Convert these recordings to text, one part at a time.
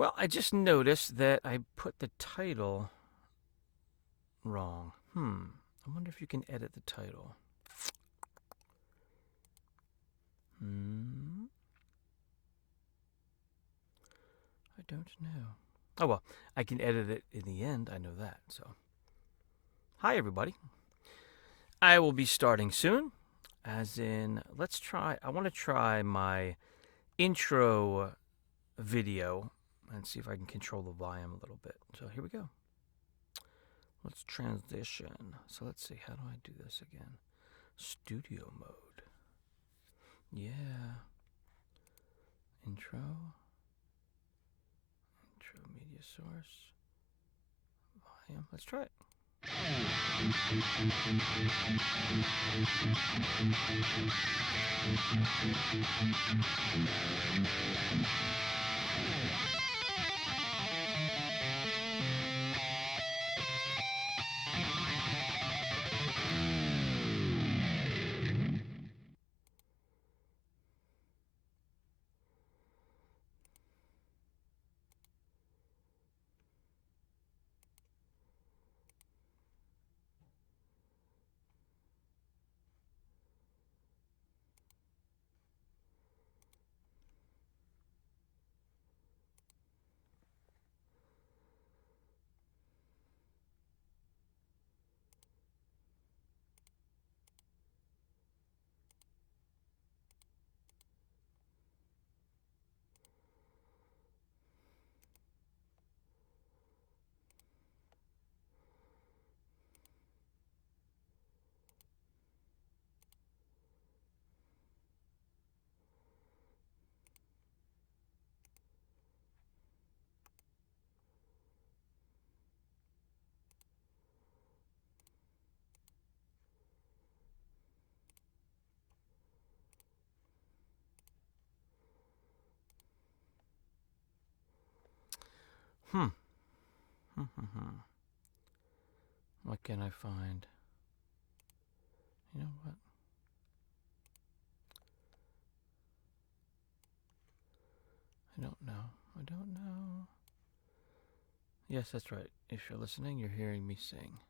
Well, I just noticed that I put the title wrong. I wonder if you can edit the title. I don't know. Oh well, I can edit it in the end. I know that. So, hi everybody. I will be starting soon. As in, let's try. I want to try my intro video and see if I can control the volume a little bit. So here we go. Let's transition. So let's see. How do I do this again? Studio mode. Yeah. Intro. Intro media source. Volume. Let's try it. Hmm. What can I find? You know what? I don't know. I don't know. Yes, that's right. If you're listening, you're hearing me sing.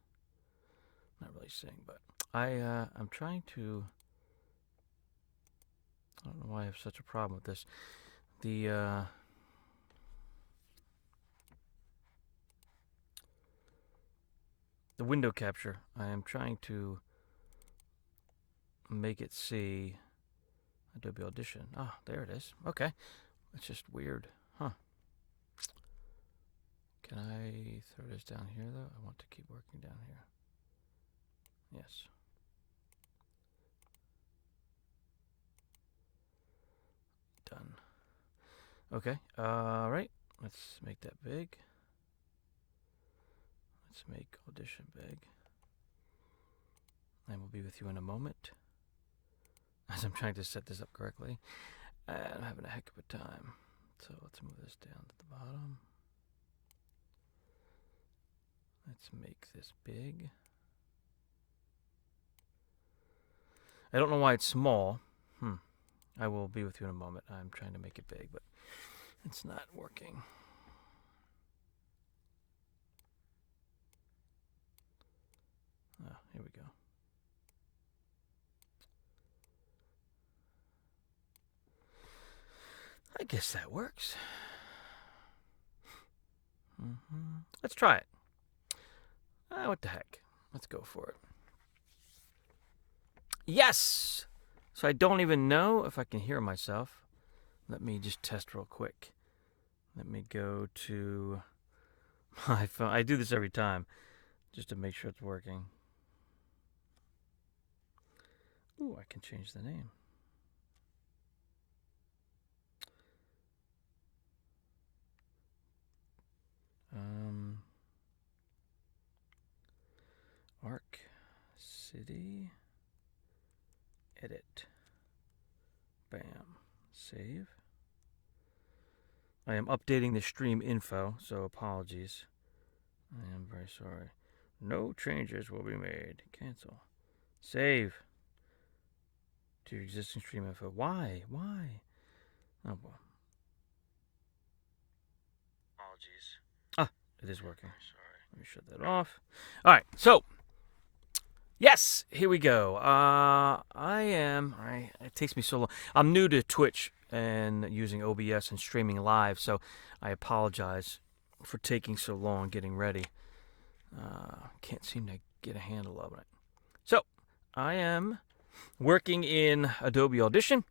Not really sing, but I'm trying to. I don't know why I have such a problem with this. The window capture. I am trying to make it see Adobe Audition. Ah, there it is. Okay. It's just weird. Huh. Can I throw this down here, though? I want to keep working down here. Yes. Done. Okay. All right. Let's make that big. Let's make Audition big. And we'll be with you in a moment. As I'm trying to set this up correctly. And I'm having a heck of a time. So let's move this down to the bottom. Let's make this big. I don't know why it's small. I will be with you in a moment. I'm trying to make it big, but it's not working. Here we go. I guess that works. Let's try it. What the heck? Let's go for it. Yes! So I don't even know if I can hear myself. Let me just test real quick. Let me go to my phone. I do this every time just to make sure it's working. Ooh, I can change the name. Arc City. Edit. Bam. Save. I am updating the stream info, so apologies. I am very sorry. No changes will be made. Cancel. Save. To your existing stream info. Why? Why? Oh, well. It is working. Let me shut that off. All right, so yes, here we go. It takes me so long. I'm new to Twitch and using OBS and streaming live, so I apologize for taking so long getting ready. Can't seem to get a handle of it. So, I am working in Adobe Audition,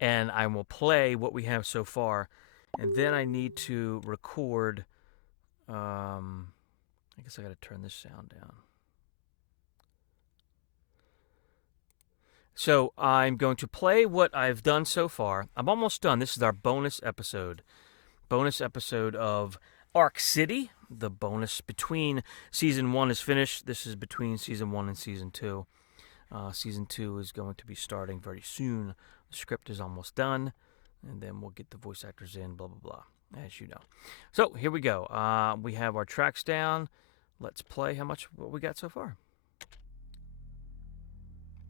and I will play what we have so far, and then I need to record. I guess I got to turn this sound down. So I'm going to play what I've done so far. I'm almost done. This is our bonus episode. Bonus episode of Arc City. The bonus between Season 1 is finished. This is between Season 1 and Season 2. Season 2 is going to be starting very soon. The script is almost done. And then we'll get the voice actors in, blah, blah, blah, as you know. So here we go. We have our tracks down. Let's play what we got so far.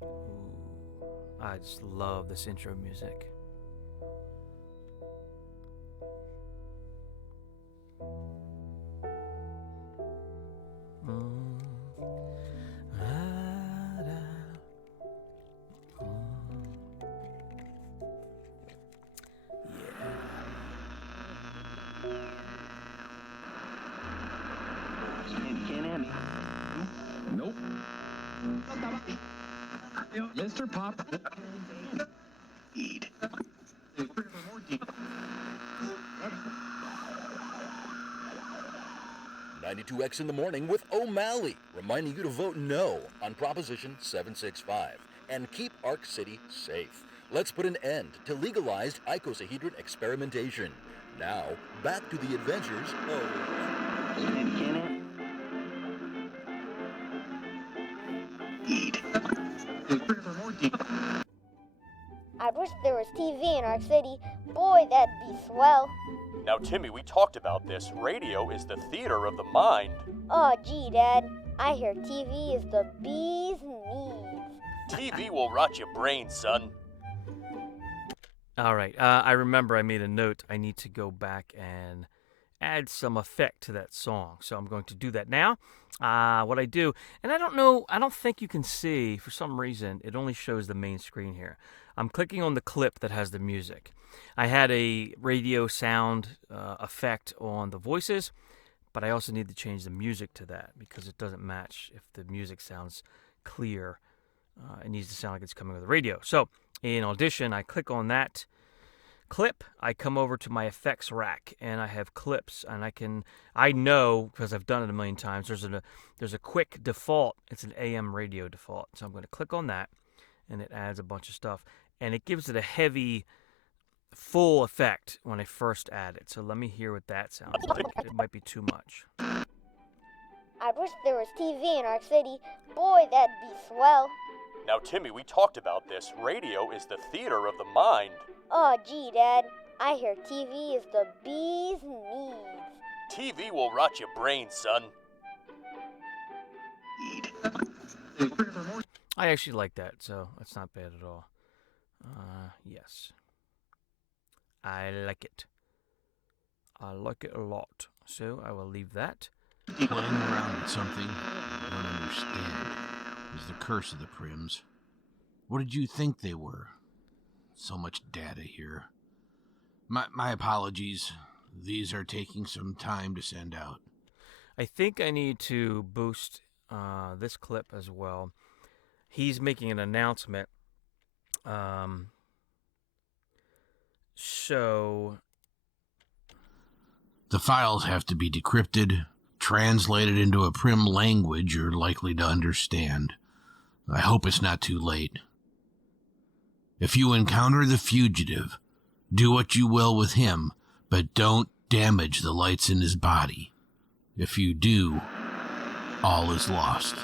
Ooh, I just love this intro music. Nope. Mr. Pop. Eat. 92X in the morning with O'Malley, reminding you to vote no on Proposition 765 and keep Arc City safe. Let's put an end to legalized icosahedron experimentation. Now, back to the adventures of... Eat. I wish there was TV in our city. Boy, that'd be swell. Now, Timmy, we talked about this. Radio is the theater of the mind. Oh, gee, Dad. I hear TV is the bee's knees. TV will rot your brain, son. All right. I remember I made a note. I need to go back and add some effect to that song. So I'm going to do that now. What I do, and I don't think you can see, for some reason, it only shows the main screen here. I'm clicking on the clip that has the music. I had a radio sound effect on the voices, but I also need to change the music to that because it doesn't match if the music sounds clear. It needs to sound like it's coming with the radio. So in Audition, I click on that clip. I come over to my effects rack, and I have clips, and I know because I've done it a million times. There's a quick default. It's an AM radio default. So I'm going to click on that, and it adds a bunch of stuff, and it gives it a heavy, full effect when I first add it. So let me hear what that sounds like. It might be too much. I wish there was TV in our city. Boy, that'd be swell. Now, Timmy, we talked about this. Radio is the theater of the mind. Oh, gee, Dad. I hear TV is the bee's knees. TV will rot your brain, son. Eat. I actually like that, so that's not bad at all. Yes. I like it. I like it a lot. So I will leave that. Playing around with something I don't understand is the curse of the Prims. What did you think they were? So much data here. My apologies. These are taking some time to send out. I think I need to boost this clip as well. He's making an announcement. So the files have to be decrypted, translated into a Prim language you're likely to understand. I hope it's not too late. If you encounter the fugitive, do what you will with him, but don't damage the lights in his body. If you do, all is lost.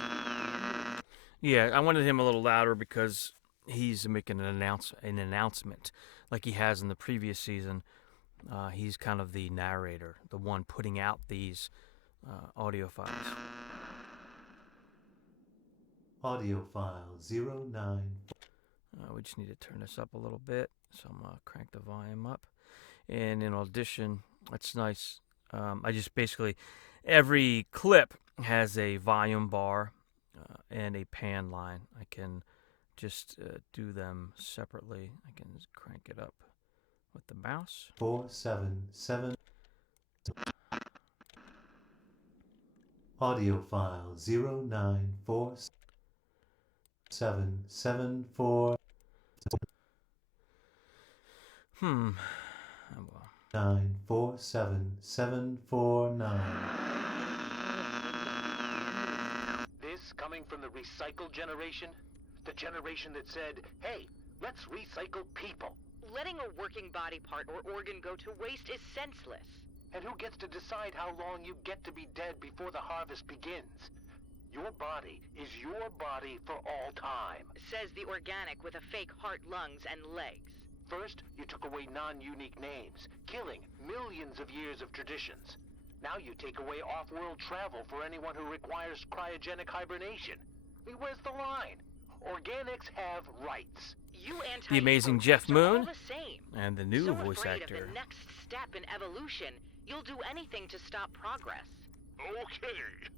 yeah, I wanted him a little louder because he's making an announcement like he has in the previous season. He's kind of the narrator, the one putting out these audio files. Audio file 09. We just need to turn this up a little bit, so I'm going to crank the volume up. And in Audition, it's nice. I just basically, every clip has a volume bar and a pan line. I can just do them separately. I can just crank it up with the mouse. 477. Audio file 0947774 Oh, well. 947749. This coming from the recycle generation? The generation that said, hey, let's recycle people. Letting a working body part or organ go to waste is senseless. And who gets to decide how long you get to be dead before the harvest begins? Your body is your body for all time. Says the organic with a fake heart, lungs, and legs. First, you took away non-unique names, killing millions of years of traditions. Now you take away off-world travel for anyone who requires cryogenic hibernation. I mean, where's the line? Organics have rights. You The amazing anti-hypocrites Jeff are Moon all the same. and the new So voice afraid actor. Of the next step in evolution, you'll do anything to stop progress. Okay,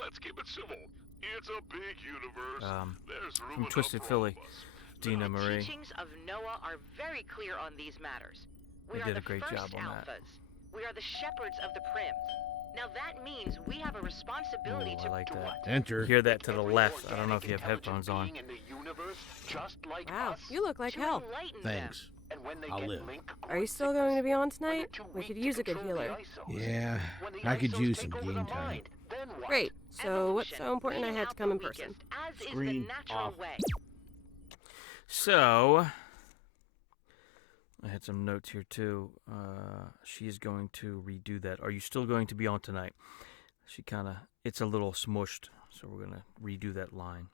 let's keep it civil. It's a big universe. There's room From enough Twisted for Philly, all of us. Dina The Marie. teachings of Noah are very clear on these matters. We They are did the a great first job on that. alphas. We are the shepherds of the prims. Now that means we have a responsibility Ooh, I to like do that. what? Enter. Hear that to the Every left. I don't know if you have organic headphones on. intelligent being in the universe, just like Wow, us. you look like To hell. enlighten Thanks. And when they I'll get live. link Are you cord still going to be on sickness, when they're tonight? too We weak could to use a good control the healer. isos. Yeah, When the I could isos use take some over game the time. mind, then what? Great. So what's Evolution, so important I weeding had to out come the in person? weakest, as is the Screen natural off. way. So, I had some notes here too. She is going to redo that. Are you still going to be on tonight? She kind of, it's a little smushed, so we're going to redo that line.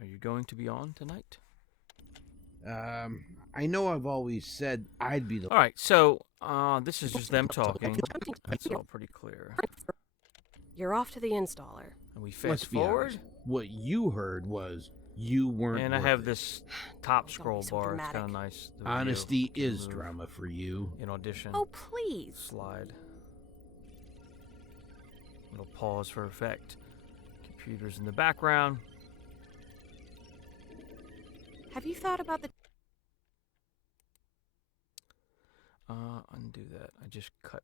Are you going to be on tonight? I know I've always said I'd be the. All right, so this is just them talking. That's all pretty clear. You're off to the installer. And we Let's fast be forward, honest. What you heard was you weren't. and I worth have it. this top Don't be scroll so bar. It's kind of dramatic. nice. the view Honesty can is move drama for you. in Audition. Oh, please. Slide. Little pause for effect. Computers in the background. Have you thought about the... Undo that. I just cut.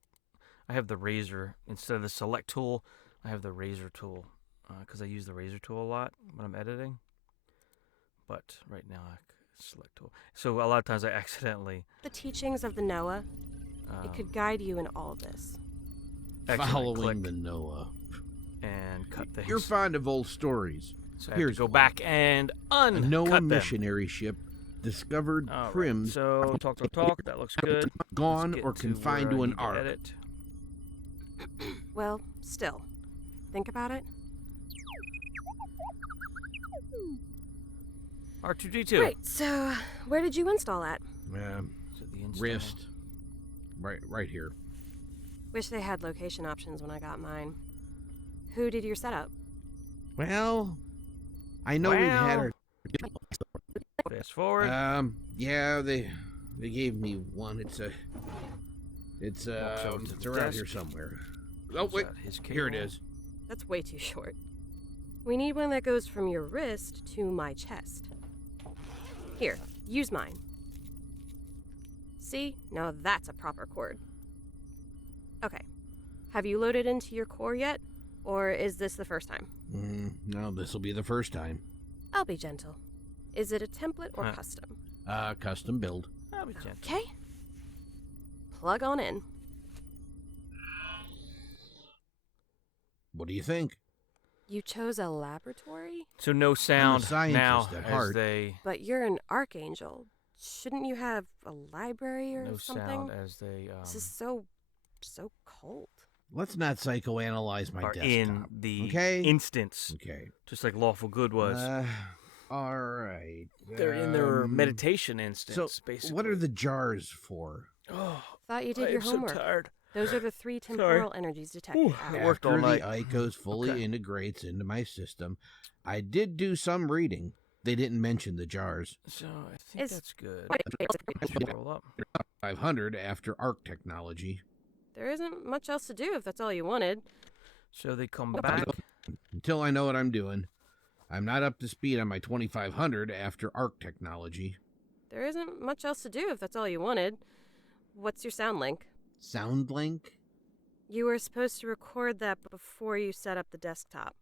I have the razor instead of the select tool. I have the razor tool because I use the razor tool a lot when I'm editing. But right now, select tool. So a lot of times I accidentally the teachings of the Noah? It could guide you in all of this. accidentally Following click the Noah. and cut things. You're fond of old stories. So I have Here's to go one. back and A uncut Noah them. missionary ship discovered All right, Prims so talk. That looks good. Let's gone get or to confined where to I an need to ark. edit. Well, still. Think about it. R2D2. Right, so where did you install at? So the install. Wrist. Right here. Wish they had location options when I got mine. Who did your setup? Well, I know we've had our. Fast forward. Yeah, they gave me one. It's over to it's the around desk. here somewhere. Oh Is wait, that his here it cable? is. That's way too short. We need one that goes from your wrist to my chest. Here, use mine. See? Now that's a proper cord. Okay. Have you loaded into your core yet? Or is this the first time? No, this will be the first time. I'll be gentle. Is it a template or Huh. custom? Custom build. I'll be gentle. Okay. Plug on in. What do you think? You chose a laboratory? So no sound scientist now at as heart. they But you're an archangel. Shouldn't you have a library or no something? sound as they This is so cold. Let's not psychoanalyze my are desktop. in the okay? instance, Okay. just like Lawful Good was. All right. They're in their meditation instance, So, basically. what are the jars for? Oh, Thought you I did your am so homework. tired. Those are the three temporal energies detected. Ooh, I worked all After night. the ICOs fully Okay. integrates into my system, I did do some reading. They didn't mention the jars. So I think Is- that's good. Roll up. 500 after ARC technology. There isn't much else to do if that's all you wanted. So they come back. Until I know what I'm doing. I'm not up to speed on my 2500 after ARC technology. There isn't much else to do if that's all you wanted. What's your sound link? Sound link? You were supposed to record that before you set up the desktop.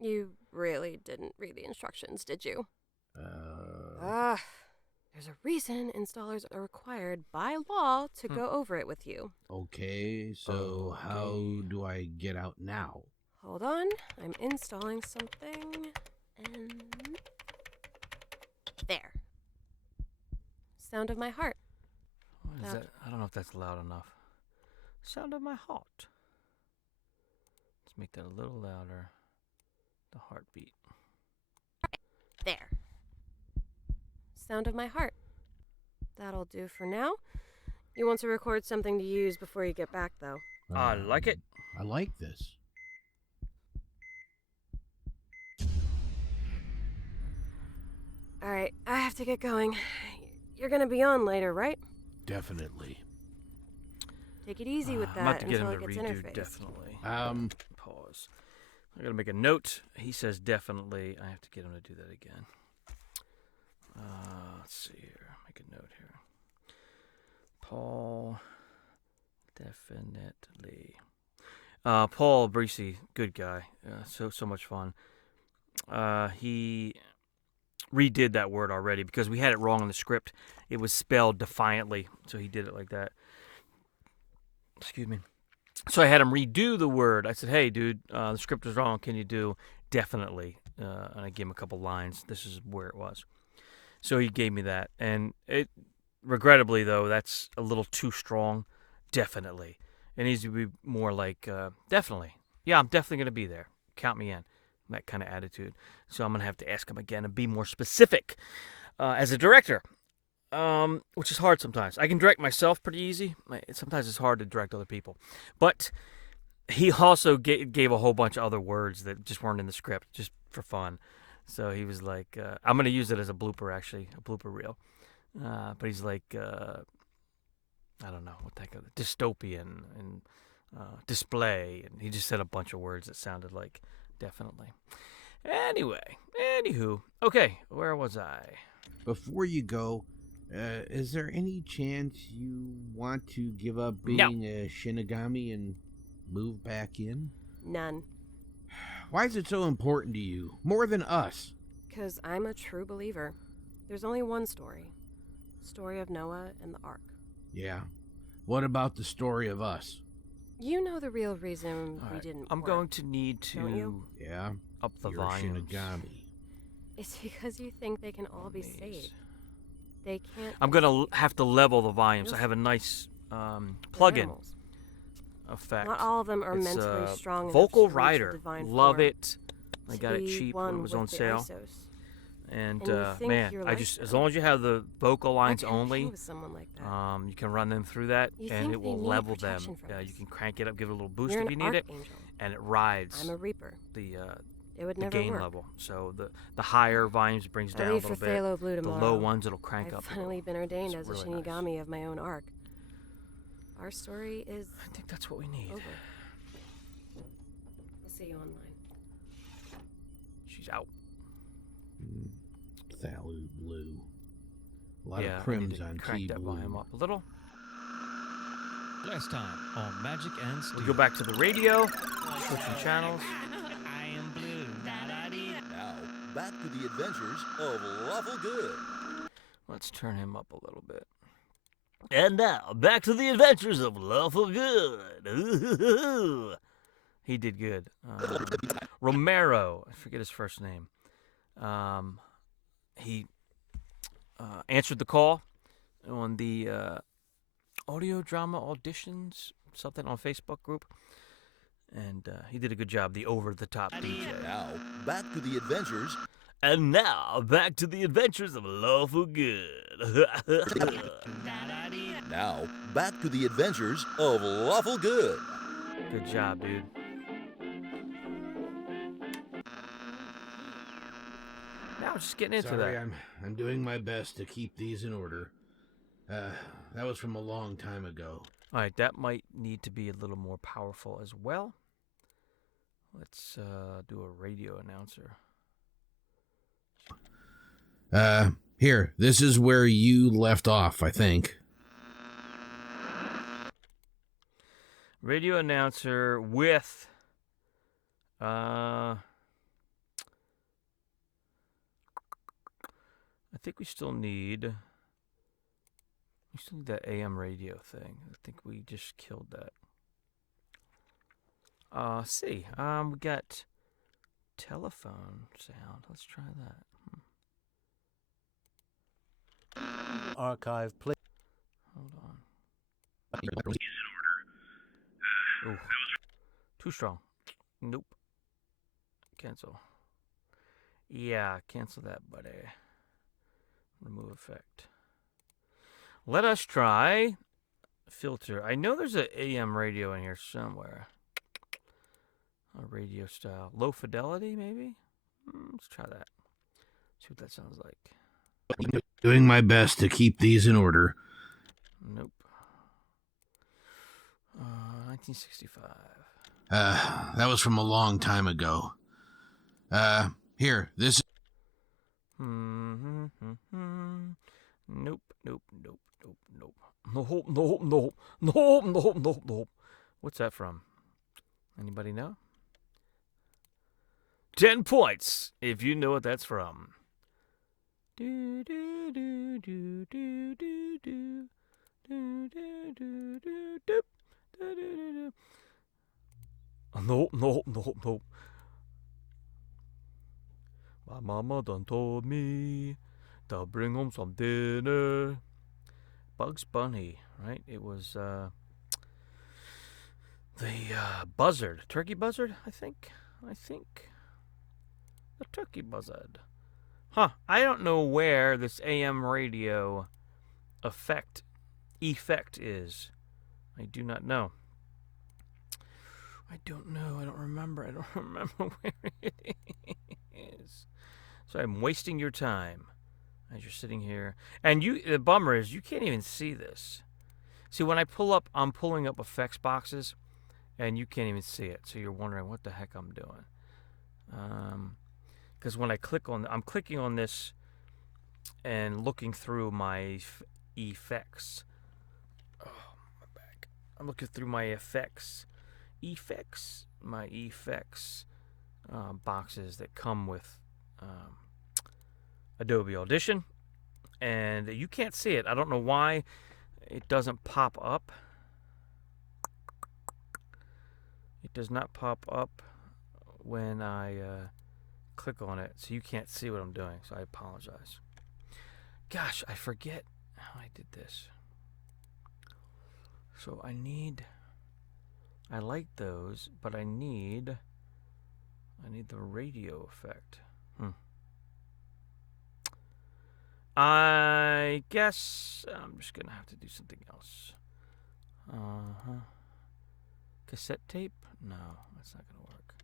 You really didn't read the instructions, did you? There's a reason installers are required by law to go over it with you. Okay, so how do I get out now? Hold on, I'm installing something, and... there. Sound of my heart. What is that? I don't know if that's loud enough. Sound of my heart. Let's make that a little louder. The heartbeat. There. Sound of my heart. That'll do for now. You want to record something to use before you get back, though. I like it. I like this. All right, I have to get going. You're gonna be on later, right? Definitely. Take it easy with that I'm about to get until him it to gets redo interfaced. definitely. Pause. I gotta make a note. He says definitely. I have to get him to do that again. Let's see here. Make a note here. Paul, definitely. Paul Breesy, good guy. So much fun. He redid that word already because we had it wrong in the script. It was spelled defiantly, so he did it like that. Excuse me. So I had him redo the word. I said, hey, dude, the script was wrong. Can you do definitely? And I gave him a couple lines. This is where it was. So he gave me that. And it, regrettably, though, that's a little too strong. Definitely. It needs to be more like, definitely. Yeah, I'm definitely going to be there. Count me in. That kind of attitude. So I'm going to have to ask him again and be more specific as a director. Which is hard sometimes. I can direct myself pretty easy. Sometimes it's hard to direct other people. But he also gave a whole bunch of other words that just weren't in the script, just for fun. So he was like, I'm going to use it as a blooper, actually, a blooper reel. But he's like, I don't know, what the heck, dystopian and display. And he just said a bunch of words that sounded like definitely. Anywho, okay, where was I? Before you go, is there any chance you want to give up being a Shinigami and move back in? None. Why is it so important to you? More than us? 'Cause I'm a true believer. There's only one story. Story of Noah and the Ark. Yeah. What about the story of us? You know the real reason we Alright, didn't I'm work, going to need don't you? to Yeah. up the You're a volume. Shinigami. It's because you think they can all be saved. They can't. I'm going to have to level the volumes. I have a nice plug-in animals. effect. Not all of them are It's mentally strong enough Vocal to reach the Rider. divine Love form it. I to got it be cheap when it one was with on the sale. Isos. And you think man, you're I like just as them. long as you have the vocal lines Why can't only, you with someone like that? you can run them through that, You and think it will they need level them. protection from You us. can crank it up, give it a little boost You're if an you need it, archangel. and it rides I'm a reaper. the It would the never gain work. level. So the higher volumes brings I down a leave little for bit. Phalo Blue The tomorrow. low ones it'll crank I've up. a finally little. been ordained It's as a really nice. Shinigami of my own arc. Our story is I think that's what we need. over. I'll see you online. She's out. Phalo Blue. A lot Yeah, of I need prims to on crank that volume T-Blue. up a little. Last time on Magic and Steel. We go back to the radio, switching channels. I am blue. Now, back to the adventures of Lawful Good. Let's turn him up a little bit. And now, back to the adventures of Lawful Good. He did good. Romero, I forget his first name. He answered the call on the audio drama auditions, something on Facebook group. And he did a good job, the over-the-top DJ. Now, back to the adventures. And now, back to the adventures of Lawful Good. Now, back to the adventures of Lawful Good. Good job, dude. Now was just getting into Sorry, that. I'm doing my best to keep these in order. That was from a long time ago. All right, that might need to be a little more powerful as well. Let's do a radio announcer. Here, this is where you left off, I think. Radio announcer with I think we still need that AM radio thing. I think we just killed that. See. We got telephone sound. Let's try that. Archive play. Hold on. Ooh. Too strong. Nope. Cancel. Yeah, cancel that, buddy. Remove effect. Let us try filter. I know there's an AM radio in here somewhere. A radio style. Low fidelity, maybe? Let's try that. See what that sounds like. Doing my best to keep these in order. Nope. 1965. That was from a long time ago. Here, this. Nope, nope, nope, nope, nope. Nope, nope, nope, nope, nope, nope, nope. What's that from? Anybody know? 10 points if you know what that's from. Do do do do do do do do do do do do do. Nope, nope, nope, nope. My mama done told me to bring home some dinner. Bugs Bunny, right? It was the buzzard, turkey buzzard. I think the turkey buzzard. Huh? I don't know where this AM radio effect is. I do not know. I don't know. I don't remember. I don't remember where it is. So I'm wasting your time as you're sitting here. And the bummer is you can't even see this. See, when I pull up, I'm pulling up effects boxes, and you can't even see it. So you're wondering what the heck I'm doing. Because when I click on, I'm clicking on this and looking through my effects. Oh, my back. I'm looking through my my effects boxes that come with Adobe Audition, and you can't see it. I don't know why it doesn't pop up. It does not pop up when I click on it, so you can't see what I'm doing, so I apologize. Gosh, I forget how I did this. So I like those, but I need the radio effect. I guess I'm just gonna have to do something else. Cassette tape? No, that's not gonna work.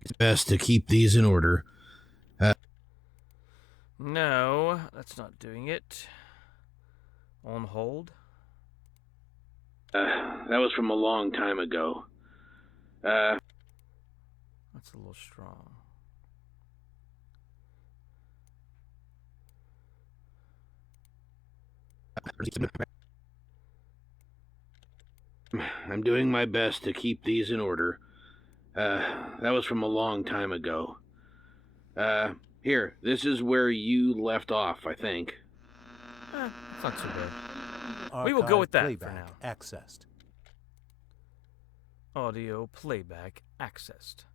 It's best to keep these in order. No, that's not doing it. On hold. That was from a long time ago. That's a little strong. I'm doing my best to keep these in order. That was from a long time ago. Here, this is where you left off, I think. It's not too bad. We will go with that for now. Accessed. Audio playback accessed.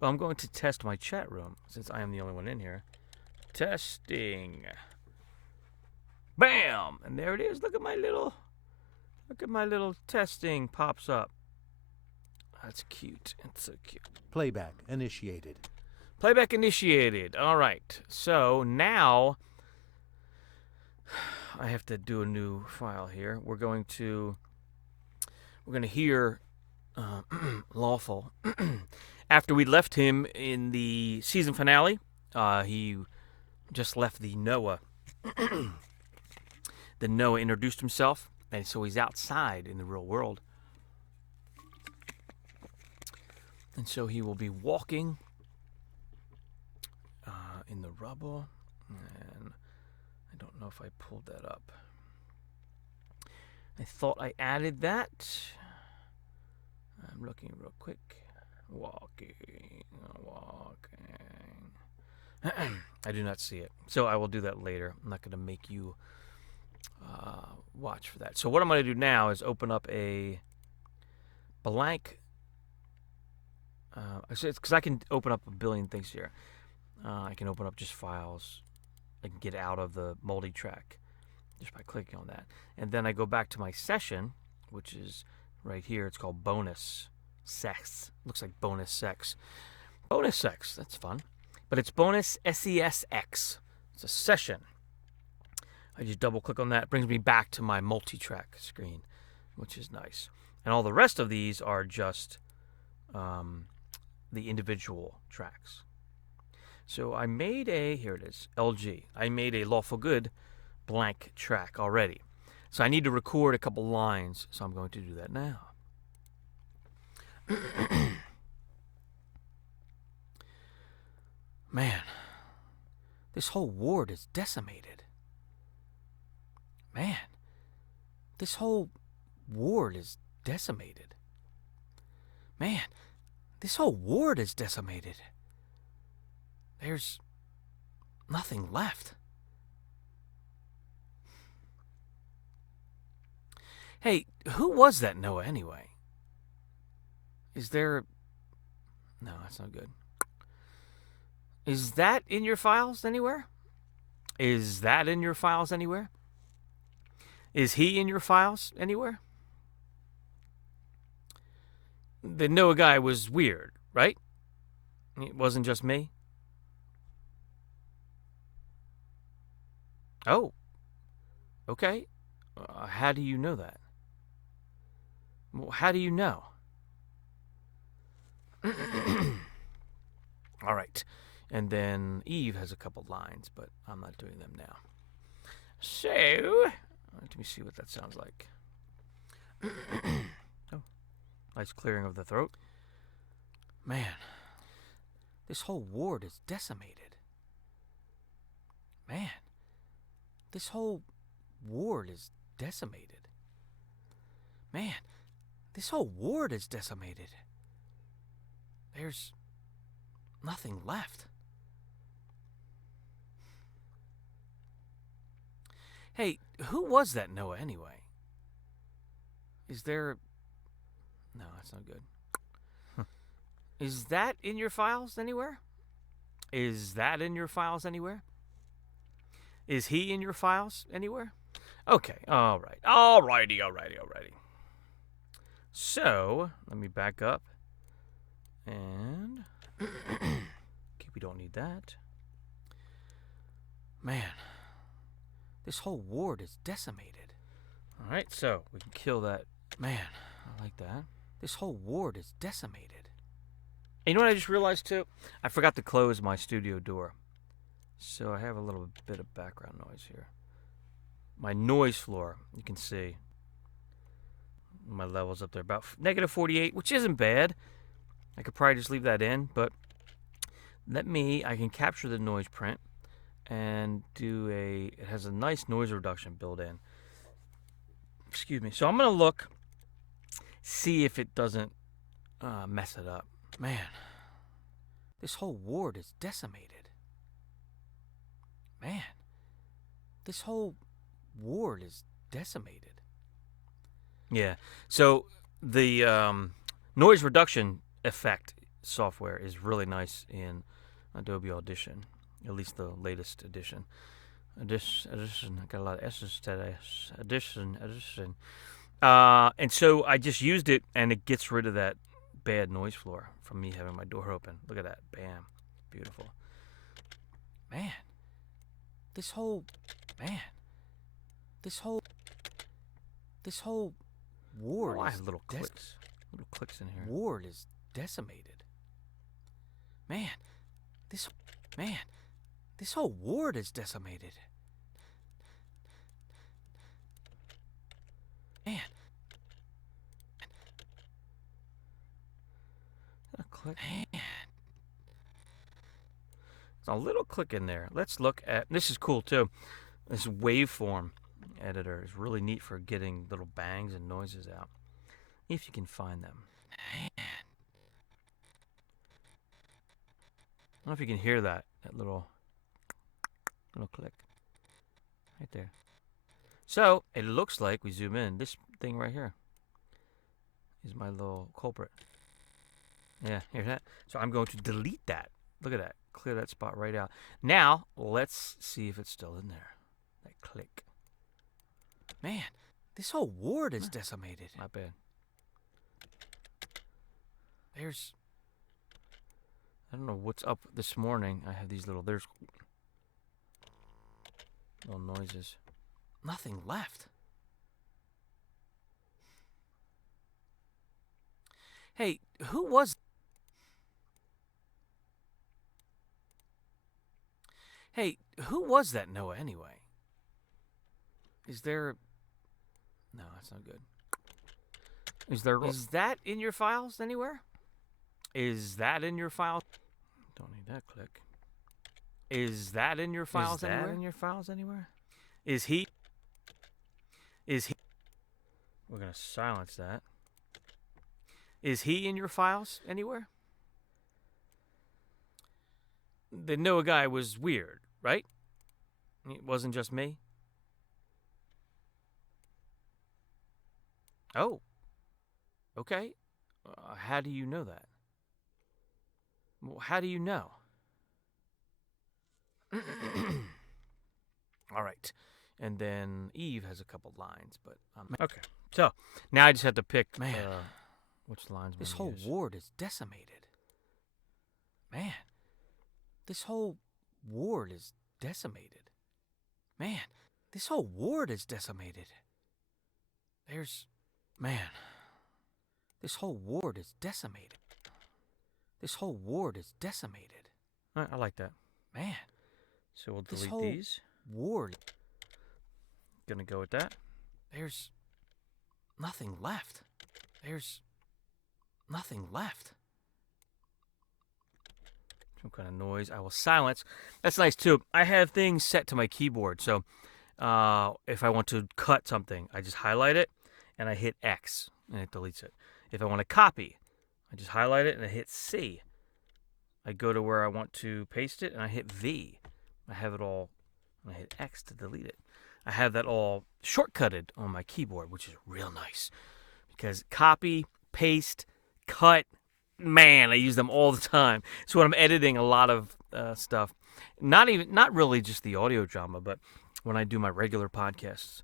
Well, I'm going to test my chat room since I am the only one in here. Testing. Bam! And there it is. Look at my little testing pops up. That's cute. It's so cute. Playback initiated. Playback initiated. All right. So now I have to do a new file here. We're going to hear Lawful after we left him in the season finale, he just left the Noah. Then Noah introduced himself, and so he's outside in the real world. And so he will be walking in the rubble, and I don't know if I pulled that up. I thought I added that. I'm looking real quick. Walking. I do not see it. So I will do that later. I'm not going to make you watch for that. So what I'm going to do now is open up a blank. Because I can open up a billion things here. I can open up just files. I can get out of the multi-track just by clicking on that. And then I go back to my session, which is right here. It's called bonus sex. Looks like bonus sex. Bonus sex. That's fun. But it's bonus SESX. It's a session. I just double click on that. It brings me back to my multi-track screen, which is nice. And all the rest of these are just the individual tracks. So I made here it is, LG. I made a Lawful Good blank track already. So I need to record a couple lines, so I'm going to do that now. Man, this whole ward is decimated. Man, this whole ward is decimated. Man, this whole ward is decimated. There's nothing left. Hey, who was that Noah anyway? Is there... No, that's not good. Is that in your files anywhere? Is that in your files anywhere? Is he in your files anywhere? The Noah guy was weird, right? It wasn't just me. Oh. Okay. How do you know that? Well, how do you know? All right. And then Eve has a couple lines, but I'm not doing them now. So, let me see what that sounds like. Oh, nice clearing of the throat. Man, this whole ward is decimated. Man, this whole ward is decimated. Man, this whole ward is decimated. There's nothing left. Hey, who was that Noah anyway? Is there... No, that's not good. Is that in your files anywhere? Is that in your files anywhere? Is he in your files anywhere? Okay, all right. Alrighty. So, let me back up. And... okay, we don't need that. Man, this whole ward is decimated. All right, so we can kill that. Man, I like that. This whole ward is decimated. And you know what I just realized too? I forgot to close my studio door. So I have a little bit of background noise here. My noise floor, you can see. My level's up there, about negative 48, which isn't bad. I could probably just leave that in, but I can capture the noise print and do it has a nice noise reduction built in. Excuse me. So I'm going to look, see if it doesn't mess it up. Man, this whole ward is decimated. Man, this whole ward is decimated. Yeah, so the noise reduction effect software is really nice in Adobe Audition, at least the latest edition. Audition, I got a lot of S's today. Audition. And so I just used it, and it gets rid of that bad noise floor from me having my door open. Look at that. Bam. Beautiful. Man. This whole ward is little clicks in here. Ward is decimated. Man, this man, this whole ward is decimated. Man. Click. Man. There's a little click in there. Let's look at, this is cool too. This waveform editor is really neat for getting little bangs and noises out. If you can find them. Man. I don't know if you can hear that little click right there. So it looks like, we zoom in, this thing right here is my little culprit. Yeah, hear that? So I'm going to delete that. Look at that. Clear that spot right out. Now, let's see if it's still in there. That click. Man, this whole ward is decimated. Not bad. There's, I don't know what's up this morning. I have these little noises. Nothing left. Hey, who was... Hey, who was that Noah anyway? Is there... No, that's not good. Is that in your files anywhere? Is that in your files? Don't need that click. Is that in your files anywhere? Is that in your files anywhere? Is he... We're going to silence that. Is he in your files anywhere? The Noah guy was weird, right? It wasn't just me. Oh. Okay. How do you know that? Well, how do you know? All right. And then Eve has a couple lines, but... okay. So, now I just have to pick... Man. Which lines? This whole ward is decimated. Man. This whole ward is decimated. Man. This whole ward is decimated. There's... Man. This whole ward is decimated. This whole ward is decimated. All right, I like that. Man. So we'll delete these. Ward. Gonna go with that. There's nothing left. There's nothing left. Some kind of noise I will silence. That's nice too. I have things set to my keyboard, so if I want to cut something, I just highlight it and I hit X and it deletes it. If I want to copy, I just highlight it and I hit C. I go to where I want to paste it and I hit V. I have it all, and I hit X to delete it. I have that all shortcutted on my keyboard, which is real nice. Because copy, paste, cut, man, I use them all the time. So when I'm editing a lot of stuff, not really just the audio drama, but when I do my regular podcasts,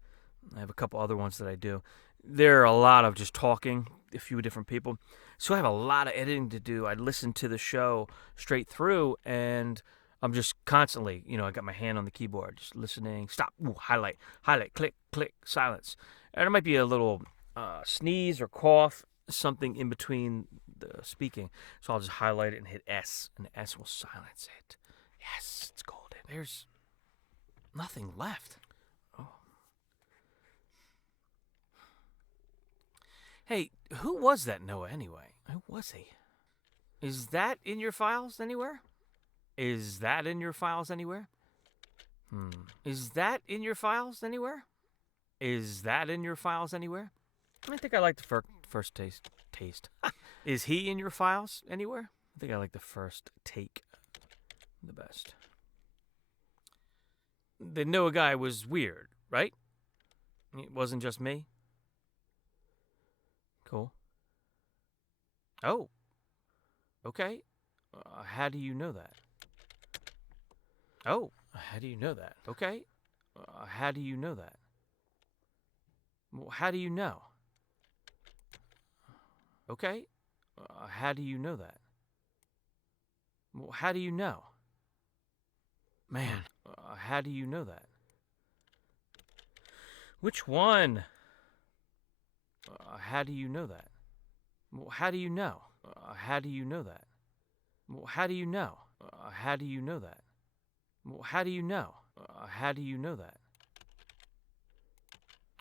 I have a couple other ones that I do. There are a lot of just talking, a few different people. So I have a lot of editing to do. I listen to the show straight through, and I'm just constantly, I got my hand on the keyboard, just listening, stop, ooh, highlight, click, click, silence. And there might be a little sneeze or cough, something in between the speaking. So I'll just highlight it and hit S, and S will silence it. Yes, it's golden. There's nothing left. Oh. Hey, who was that Noah anyway? Who was he? Is that in your files anywhere? Is that in your files anywhere? Is that in your files anywhere? Is that in your files anywhere? I think I like the first taste. Is he in your files anywhere? I think I like the first take the best. The Noah guy was weird, right? It wasn't just me. Cool. Oh. Okay. How do you know that? Oh, how do you know that? Okay. How do you know that? Well, how do you know? Okay. How do you know that? Well, how do you know? Man, how do you know that? Which one? How do you know that? Well, how do you know? How do you know that? Well, how do you know? How do you know that? Well, how do you know? How do you know that?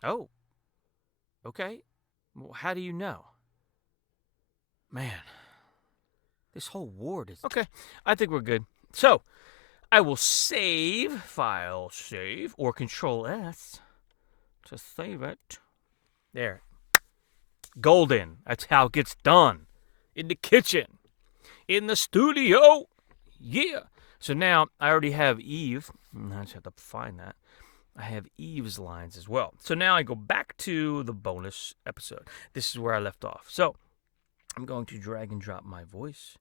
Oh. Okay. Well, how do you know? Man. This whole ward is... Okay, I think we're good. So, I will save, file save, or Control S to save it. There. Golden. That's how it gets done. In the kitchen. In the studio. Yeah. So now, I already have Eve. I just have to find that. I have Eve's lines as well. So now I go back to the bonus episode. This is where I left off. So, I'm going to drag and drop my voice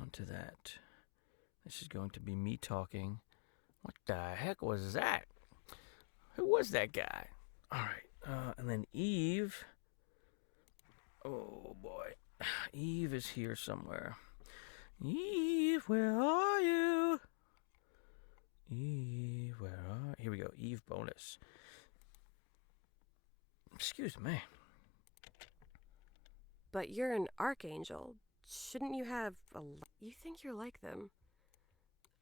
onto that. This is going to be me talking. What the heck was that? Who was that guy? All right. And then Eve. Oh, boy. Eve is here somewhere. Eve, where are you? Eve, where are you? Here we go. Eve bonus. Excuse me. But you're an archangel. Shouldn't you have a... You think you're like them.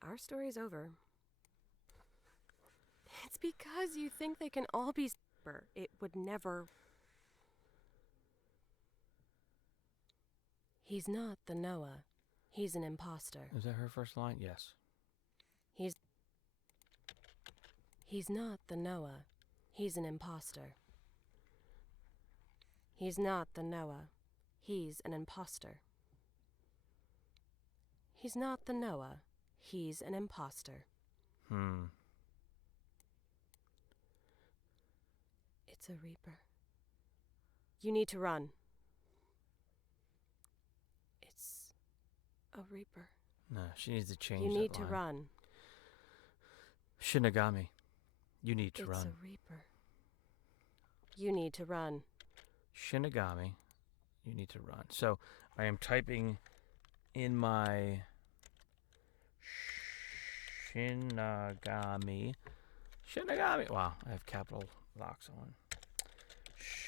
Our story's over. It's because you think they can all be... It would never... He's not the Noah. He's an imposter. Is that her first line? Yes. He's not the Noah. He's an imposter. He's not the Noah. He's an imposter. He's not the Noah. He's an imposter. It's a reaper. You need to run. It's a reaper. No, she needs to change You that need to line. run. Shinigami, you need to It's run. a reaper. You need to run. Shinigami, you need to run. So I am typing in my Shinigami. Wow, I have capital locks on.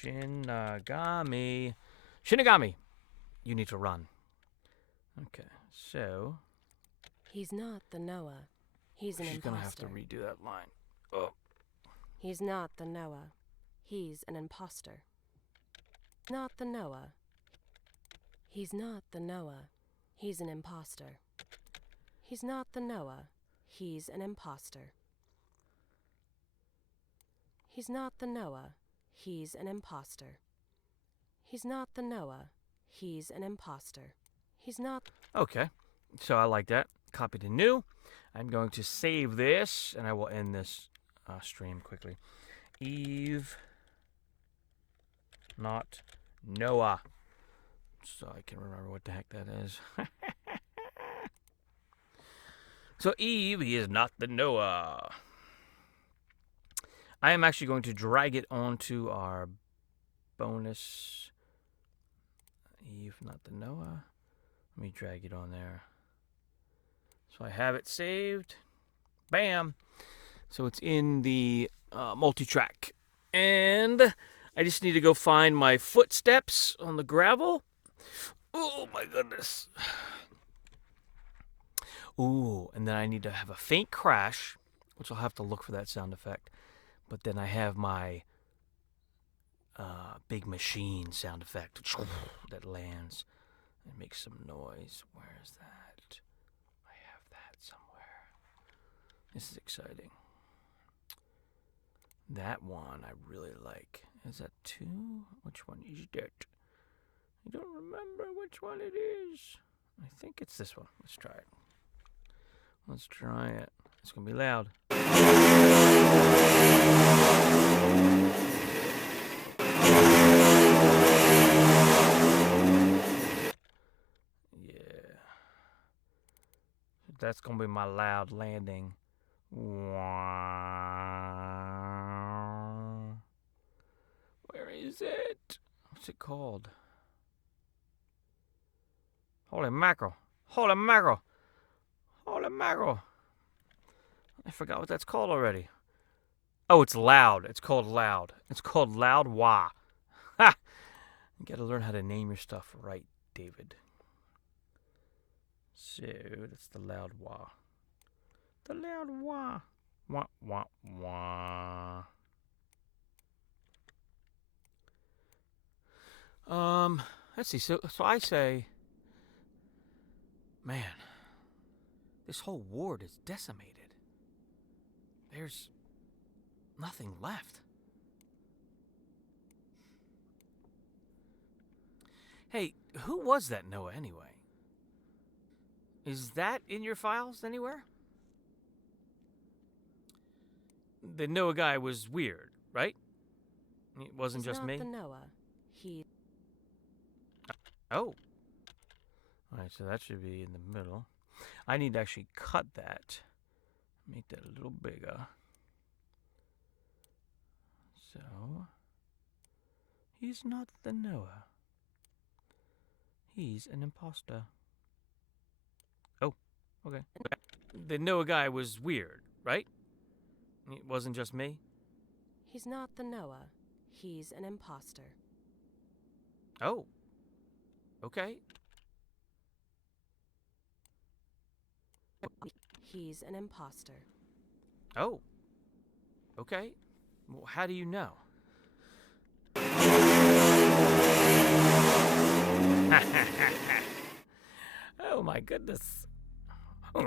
Shinigami, you need to run. Okay, so He's not the Noah. He's an she's imposter. gonna have to redo that line. Oh. He's not the Noah. He's an imposter. Not the Noah. He's not the Noah. He's an imposter. He's not the Noah. He's an imposter. He's not the Noah. He's an imposter. He's not the Noah. He's an imposter. He's not... Okay, so I like that. Copy to new. I'm going to save this, and I will end this stream quickly. Eve, not Noah. So I can remember what the heck that is. So Eve, he is not the Noah. I am actually going to drag it onto our bonus. Eve, not the Noah. Let me drag it on there. So I have it saved. Bam. So it's in the multi-track. And I just need to go find my footsteps on the gravel. Oh my goodness. Ooh, and then I need to have a faint crash, which I'll have to look for that sound effect. But then I have my big machine sound effect that lands and makes some noise. Where is that? I have that somewhere. This is exciting. That one I really like. Is that 2? Which one is that? I don't remember which one it is. I think it's this one. Let's try it. Let's try it. It's going to be loud. Yeah. That's going to be my loud landing. Where is it? What's it called? Holy mackerel. Holy mackerel. Holy mackerel. I forgot what that's called already. Oh, it's loud. It's called loud. It's called loud wah. Ha! You gotta learn how to name your stuff right, David. So that's the loud wah. The loud wah. Wah, wah, wah. Let's see. So I say, man, this whole ward is decimated. There's nothing left. Hey, who was that Noah anyway? Is that in your files anywhere? The Noah guy was weird, right? It wasn't just me? He's not the Noah. He... Oh. Alright, so that should be in the middle. I need to actually cut that. Make that a little bigger. So, he's not the Noah. He's an imposter. Oh, okay. The Noah guy was weird, right? It wasn't just me? He's not the Noah. He's an imposter. Oh, okay. He's an imposter. Oh, okay. Well, how do you know? Oh my goodness. All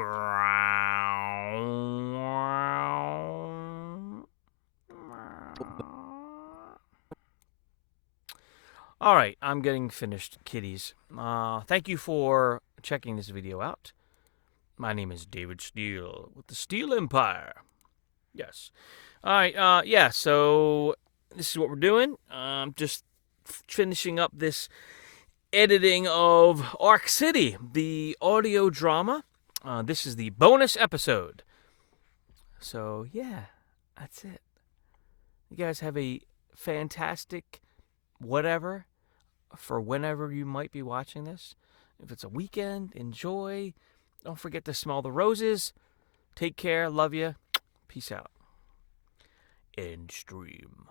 right, I'm getting finished, kiddies. Thank you for checking this video out. My name is David Steele with the Steel Empire. Yes. All right, yeah, so this is what we're doing. Just finishing up this editing of Arc City, the audio drama. This is the bonus episode. So, yeah, that's it. You guys have a fantastic whatever for whenever you might be watching this. If it's a weekend, enjoy. Don't forget to smell the roses. Take care. Love you. Peace out. End stream.